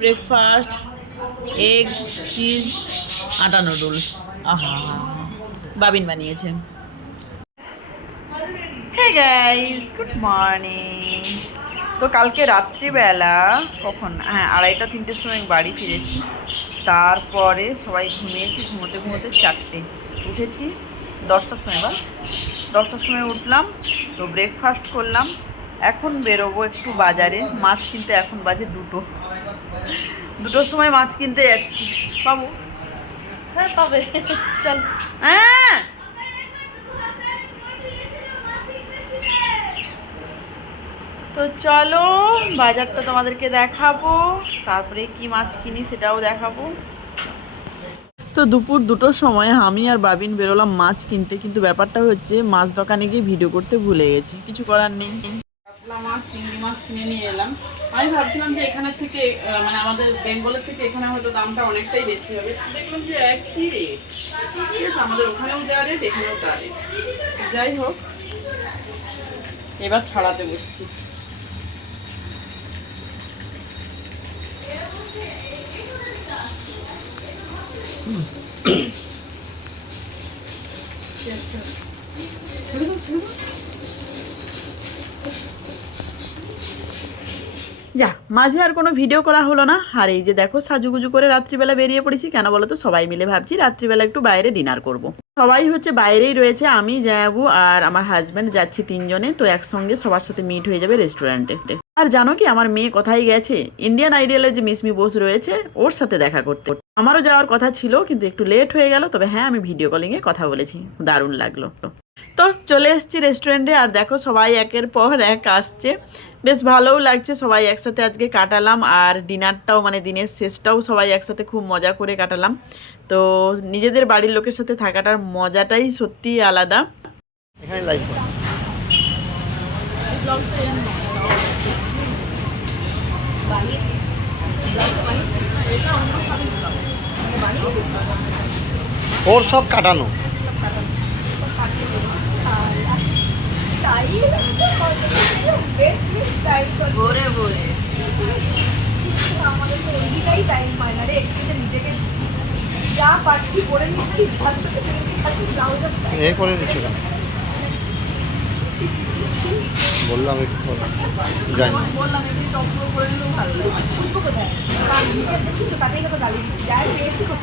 Breakfast egg cheese আটা noodles আহা, বাবিন বানিয়েছে। হে গাইস গুড মর্নিং তো কালকে রাত্রিবেলা কখন? হ্যাঁ আড়াইটা, তিনটের সময় বাড়ি ফিরেছি। তারপরে সবাই ঘুমিয়েছি, ঘুমোতে ঘুমোতে চারটে। উঠেছি দশটার সময় বা দশটার সময় উঠলাম, তো ব্রেকফাস্ট করলাম। এখন বেরোবো একটু বাজারে। মাছ কিনতে এখন বাজে দুটো। দুটোর সময় মাছ কিনতে যাচ্ছি। পাবো? হ্যাঁ পাবে। চল। হ্যাঁ। তো চলো বাজারটা তোমাদেরকে দেখাবো তারপরে কি মাছ কিনি সেটাও দেখাবো। তো দুপুর দুটোর সময় আমি আর বাবিন বেরোলাম মাছ কিনতে কিন্তু ব্যাপারটা হচ্ছে মাছ দোকানে গিয়ে ভিডিও করতে ভুলে গেছি। কিছু করার নেই। কাতলা মাছ, চিংড়ি মাছ কিনে নিয়ে এলাম। আমি ভাবছিলাম যে এখানের থেকে মানে আমাদের বেঙ্গলের থেকে এখানে হয়তো দামটা অনেকটাই বেশি হবে। দেখলাম যে একই রেট ঠিক আছে? আমাদের ওখানেও যা রেট, এখানেও তা রেট। যাই হোক, এবার ছাড়াতে বসছি। যা মাঝে আর কোনো ভিডিও করা হলো না। আর এই যে দেখো, সাজুগুজু করে রাত্রিবেলা বেরিয়ে পড়েছি। কেন বলো তো? সবাই মিলে ভাবছি রাত্রিবেলা একটু বাইরে ডিনার করব। সবাই হচ্ছে বাইরেই রয়েছে, আমি, জায়াবু আর আমার হাজব্যান্ড যাচ্ছি তিনজনে। তো একসঙ্গে সবার সাথে মিট হয়ে যাবে রেস্টুরেন্টে আর জানো কি, আমার মেয়ে কোথায় গেছে? ইন্ডিয়ান আইডিয়ালের যে মিসমি বোস রয়েছে, ওর সাথে দেখা করতে। আমারও যাওয়ার কথা ছিল, কিন্তু একটু লেট হয়ে গেল। তবে হ্যাঁ আমি ভিডিও কলিংয়ে কথা বলেছি। দারুণ লাগল। তো চলে এসেছি রেস্টুরেন্টে আর দেখো সবাই একের পর এক আসছে। বেশ ভালোও লাগছে সবাই একসাথে আজকে কাটালাম, আর ডিনারটাও মানে দিনের শেষটাও সবাই একসাথে খুব মজা করে কাটালাম। তো নিজেদের বাড়ির লোকের সাথে থাকাটার মজাটাই সত্যিই আলাদা। ওর সব কাটানো। ভোরে ভোরে আমাদের তো ওইটাই টাইম পায় না রে একটু নিজেকে যা পারছি করে নিচ্ছি যার সাথে ব্লাউজার এ করে দিচ্ছি কেন? বললাম একটু। জানি বললাম এমনি টপগুলো করে নিলেও ভালো লাগে। কোথায় কারণ নিজের দেখছি তো তাতেই কত গালি দিচ্ছি যাই পেয়েছি কত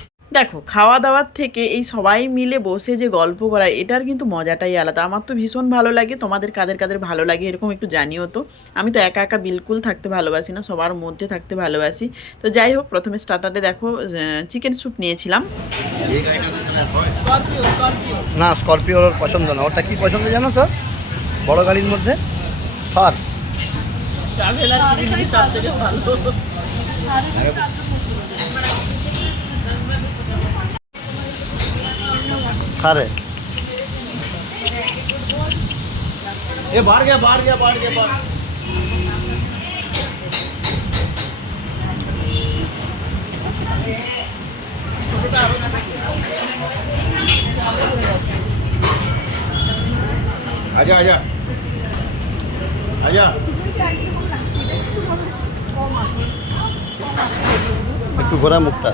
দেখো খাওয়া দাওয়ার থেকে এই সবাই মিলে বসে যে গল্প করা এটার কিন্তু মজাটাই আলাদা। আমার তো ভীষণ ভালো লাগে তোমাদের কাদের কাদের ভালো লাগে এরকম একটু জানিও তো। আমি তো একা একা বিলকুল থাকতে ভালোবাসি না সবার মধ্যে থাকতে ভালোবাসি। তো যাই হোক প্রথমে স্টার্টারে দেখো চিকেন স্যুপ নিয়েছিলাম। না স্করপিওর ওর পছন্দ না। ওটা কি পছন্দ জানো তো? বড় গাড়ির মধ্যে? থার। থারে ये बाहर गया बाहर गया बाहर गया बाहर आजा आजा आजा একটু ঘোরা মুখটা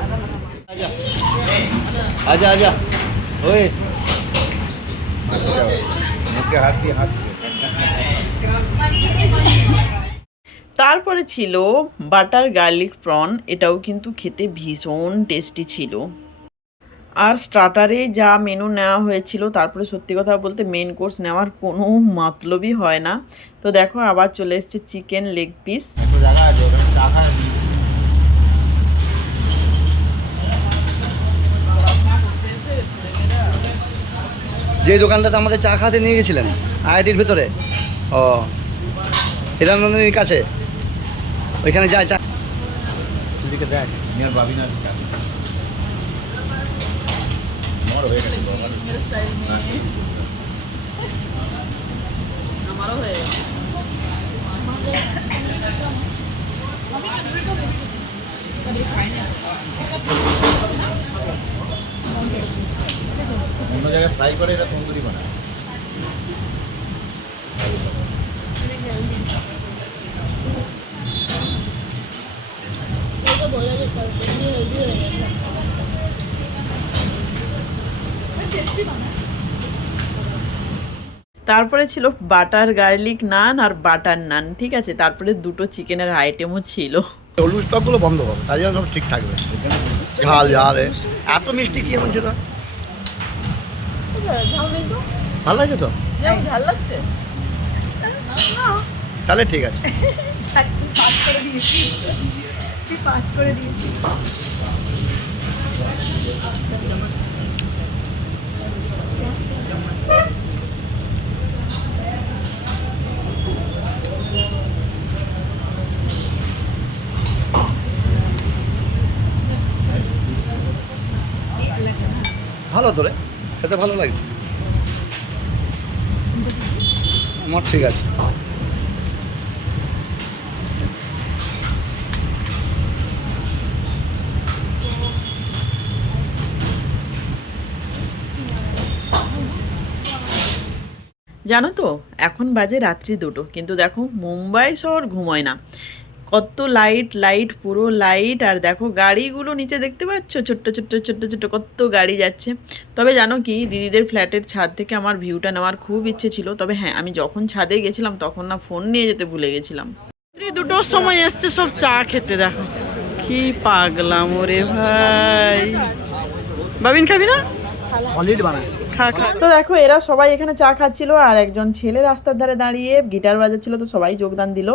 आजा आजा ओए ওই। মুখে হাসছে তারপরে ছিল বাটার গার্লিক প্রন এটাও কিন্তু খেতে ভীষণ টেস্টি ছিল। আর স্টার্টারে যা মেনু নেওয়া হয়েছিল তারপরে সত্যি কথা বলতে মেন কোর্স নেওয়ার কোনো মতলবই হয় না। তো দেখো আবার চলে এসছে চিকেন লেগ পিস যে দোকানটাতে আমাদের চা খাতে নিয়ে গেছিলেন আইআইটির ভেতরে। ও হিরানন্দিনীর কাছে। ওইখানে যায় চা দেখ খাই না অন্য জায়গায় ফ্রাই করে এটা তন্দুরি বানায়। তারপরে ছিল বাটার গার্লিক নান আর বাটার নান ঠিক আছে? তারপরে দুটো চিকেনের আইটেমও ছিল। হলুদ স্টকগুলো বন্ধ হবে তাই জন্য সব ঠিক থাকবে ঝাল ঝাল এত মিষ্টি কি এমন ছিল? ভালো লাগছে তো? ঝাল লাগছে। তাহলে ঠিক আছে। পাস করে দিয়েছি তুই পাস করে দিয়েছি ভালো তো রে? খেতে ভালো লাগছে আমার ঠিক আছে। জানো তো, এখন বাজে রাত্রি দুটো, কিন্তু দেখো মুম্বাই শহর ঘুমোয় না। কত লাইট লাইট পুরো লাইট আর দেখো গাড়িগুলো নিচে দেখতে পাচ্ছ? ছোট্ট ছোট্ট ছোট্ট ছোট্ট কত গাড়ি যাচ্ছে। তবে জানো কি দিদিদের ফ্ল্যাটের ছাদ থেকে আমার ভিউটা নেওয়ার খুব ইচ্ছে ছিল। তবে হ্যাঁ আমি যখন ছাদে গেছিলাম তখন না ফোন নিয়ে যেতে ভুলে গেছিলাম। দুটোর সময় এসছে সব চা খেতে দেখো। কি পাগলাম ওরে ভাই। বাবিন খাবি না? সলিড বানায় তো দেখো, এরা সবাই এখানে চা খাচ্ছিল আর একজন ছেলে রাস্তার ধারে দাঁড়িয়ে গিটার বাজাচ্ছিল, তো সবাই যোগদান দিল।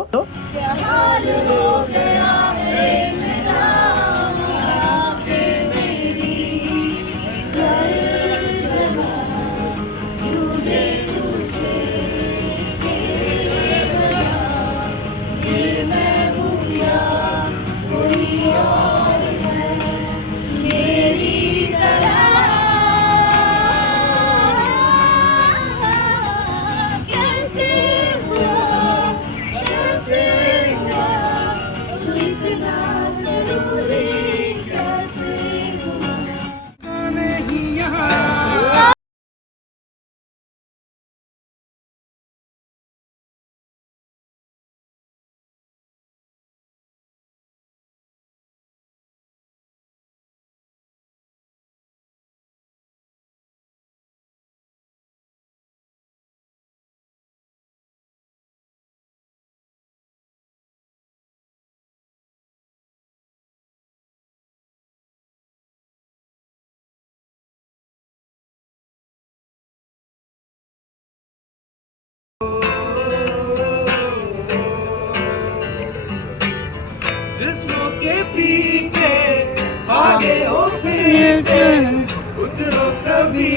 उतरो कभी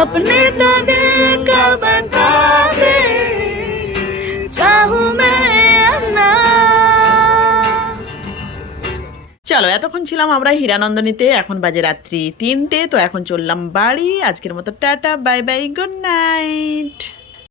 अपने तो दिल का बता दे चाहूँ मैं या ना চলো এতক্ষণ ছিলাম আমরা হীরানন্দনীতে এখন বাজে রাত্রি তিনটে তো এখন চললাম বাড়ি আজকের মতো tata bye bye good night